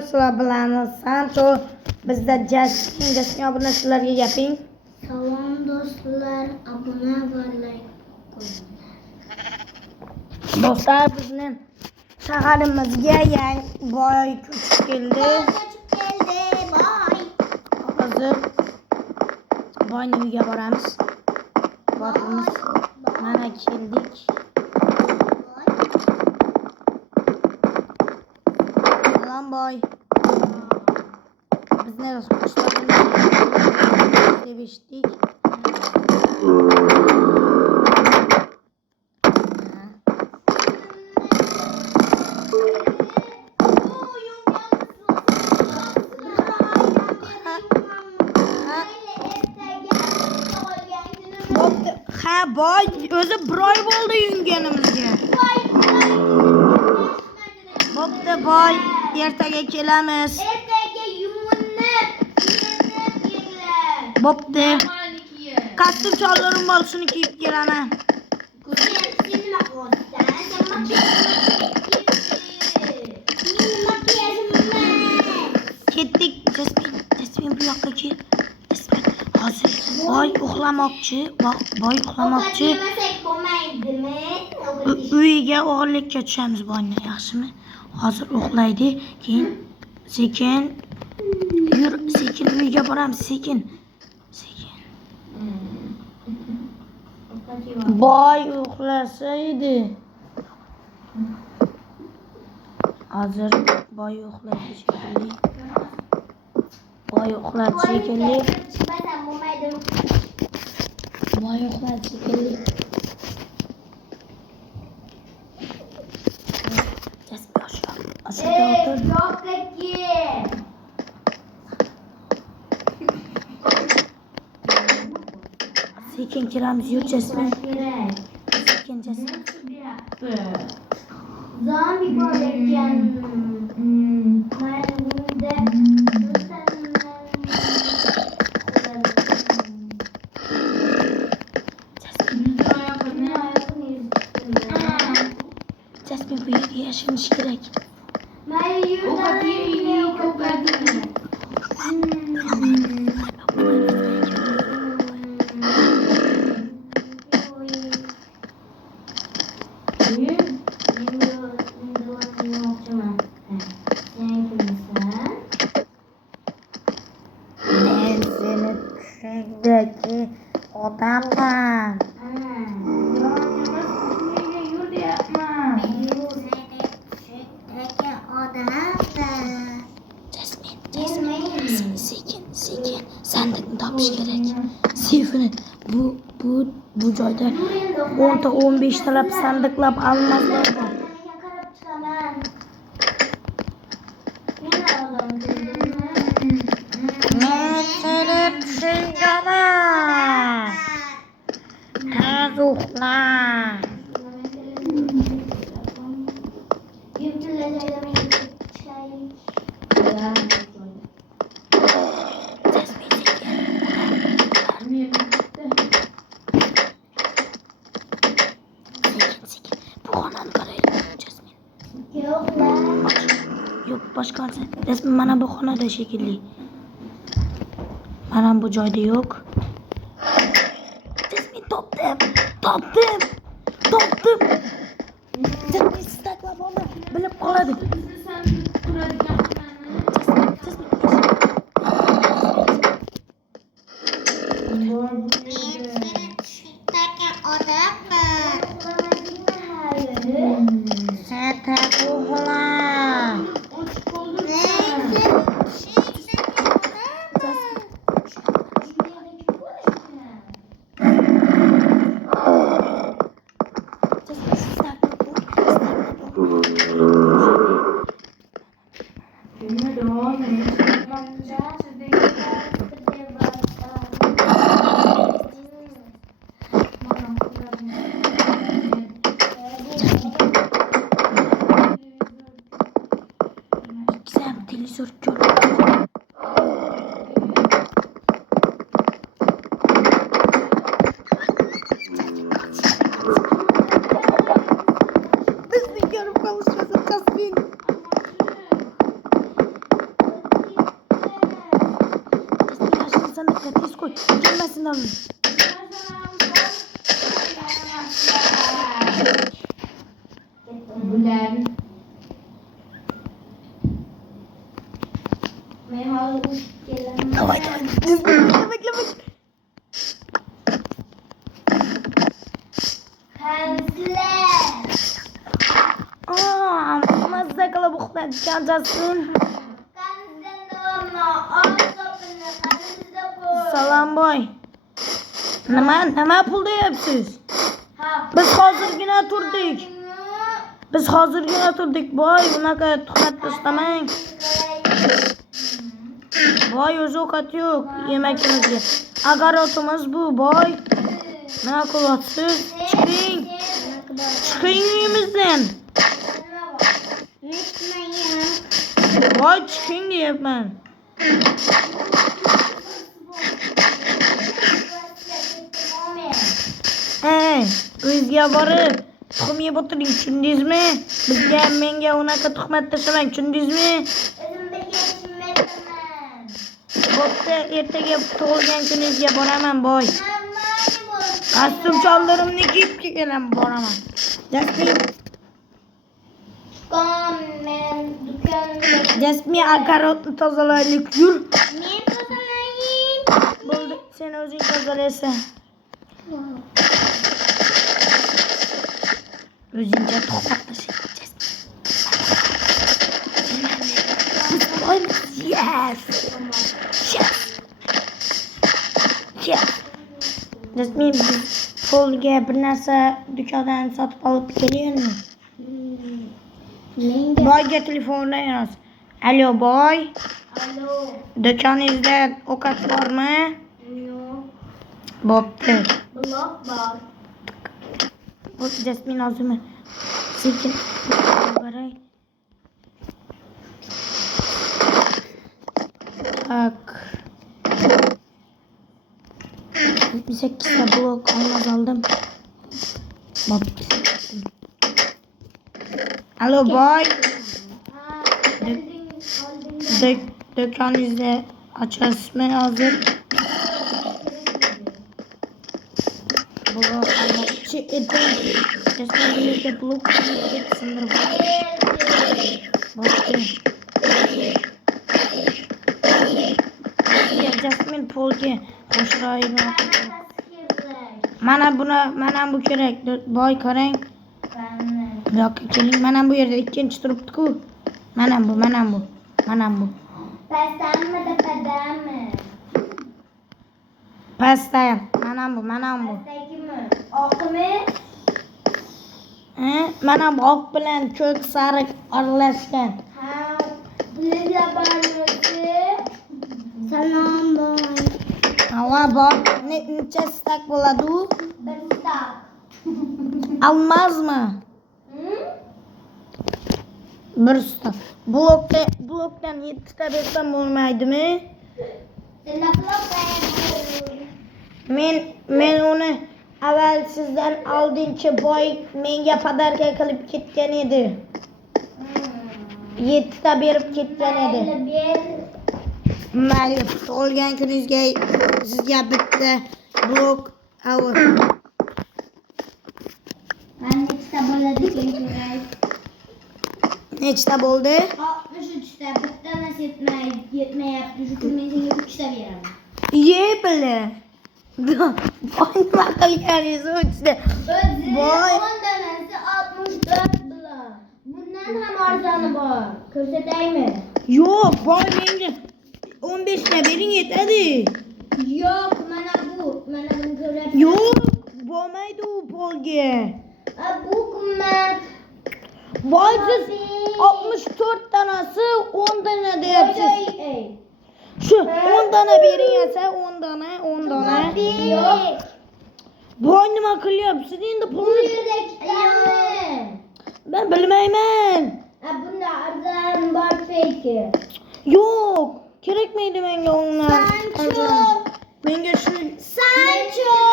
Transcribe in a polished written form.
Sizlar bilamiz Sancho bizda Jastin obunachilarga gaping. Salom do'stlar, obuna va like qo'ying. Do'stlar bizni shaharimizga yangi boy ko'chib keldi. Boy. Hozir boyning uyiga boramiz. Boramiz. Mana keldik. Salom boy. Bizni xushladingiz deb eshitdik. Ha boy o'zi bir oy bo'ldi yunganimizga. Bo'pti boy, ertaga kelamiz. Ertaga yuvinib kelib. Bo'pti. Kostyum chollarim bor, shuni kiyib kelaman. Ketdik. Jasmin bu yoqqa kel. Jasmin hozir boy uxlamoqchi. Boy uxlamoqchi. Uyiga o'g'irlikka tushamiz boyni, yaxshimi? Hozir uxlaydi, keyin sekin yur, sekin uyiga boramiz, sekin. Boy uxlasaydi. Hozir boy uxlaydi shekilli. Boy uxladi shekilli. Boy uxladi shekilli. Aşağıda otur. Sekin kiramiz, yur Jasmin. Sekin Jasmin. Zombi bor ekan. Jasmin bu yerga yashirish kerak. Ben seni düşündeki odamım. Jasmin, sekin. Sandıkni topish kerak. Seyfini bu joyda 10 ta 15 talab sandiqlab olmazlar. Men seni düşündüm. Uxla. Sekin. Bu xonani qaraylik, Jasmin. Yo'q, boshqasi. Jasmin mana bu xonada shekilli. Mana bu joyda yo'q. Jasmin topdim. Jasmin staklab olma, bilib qoladi. Televizor görüyor. Biz bir görüp konuşmasın Jasmin. tez koy. Gelmesin alın. Bulan. Memang ujian. Davay. Bekle. Kansler. Masa kalabalıklar cancasın. Kansler doğma. Ağzına kansler bu. Salam boy. Nima pulda yapsiz? Ha. Biz hozirgina turdik. Boy, bunaqa tuhmat taslamang. Boy, o'zi ovqat yo'q yemakimizga. Agarotimiz bu, boy. Nima qilyapsiz? Chiqing uyimizdan. Boy, chiqing deyapman. Uyingizga borib tuxum yeb o'tiring, tushundingizmi? Menga unaqa tuhmat tashlamang, tushundingizmi? Bo'pti, ertaga tug'ilgan kuningizga boraman, boy. Kostyum choldirimni kiyib kelaman, boraman. Jasmin, agarotni tozalaylik, yur. Bo'ldi, sen o'zing tozalaysan. O'zingga tuhmat tashlaysan. Yes. Jasmin, biz pulga bir narsa do'kondan sotib olib kelyapmiz. Boyga telefonlaymiz. Alo, boy. Alo. Do'koningizda ovqat bormi? Yo'q. Bo'pti. Blok bor. Bu Jasmin ozmi? Sekin boray. Tak. 78 blok aldım. Bo'pti. Alo, boy. Do'koningizda ochasizmi hozir? Blok almoqchi edim. Jasminga blok sindirib bo'pti. Jasmin pulga qo'shiraymi? Mana bu kerak. Boy qarang. Yo'q, keling. Mana bu yerda ikkinchi turibdi-ku. Mana bu. Pastdanmi, tepadanmi? Pastdan. Mana bu. Pastdagimi? Oqmi? Mana bu oq bilan ko'k sariq aralashgan. Ha, bizga bormoqchi. Salom boy. Hava bor. Necha stak bo'ladi u? Bir stak. Almazmi? Bir stak. Blokdan 7 ta bersam bo'lmaydimi? Men uni avval sizdan oldinchi boy menga podarka qilib ketgan edi. 7 ta berib ketgan edi. Mayli, tug'ilgan kuningizga sizga bitta blok avval. Nechta bo'ladi kerak? Nechta bo'ldi? 63 ta. Bittasi yetmayapti. Shu kun men senga 3 ta beraman. Ye bile. Boy nima qilganingiz o'chdi. Boy 10 danasi 64 bilan. Bundan ham arzoni bor. Ko'rsataymi? Yo'q, boy menga 15 ta bering yetadi. Yo'q, mana bu. Mana buni ko'ryapsiz. Yo'q, bo'lmaydi u polga. Bu qimmat. Boy siz 64 tanasi 10 dana deyapsiz. Shu 10 dana bering esa 10 dana. Yo'q. Boy nima qilyapsiz endi Bu pulni? yerda ikkitami? Ben bilmayman. Bunda arzon bor peki. Yo'q, kerakmaydi menga onlar. Sancho. Menga shu Sancho.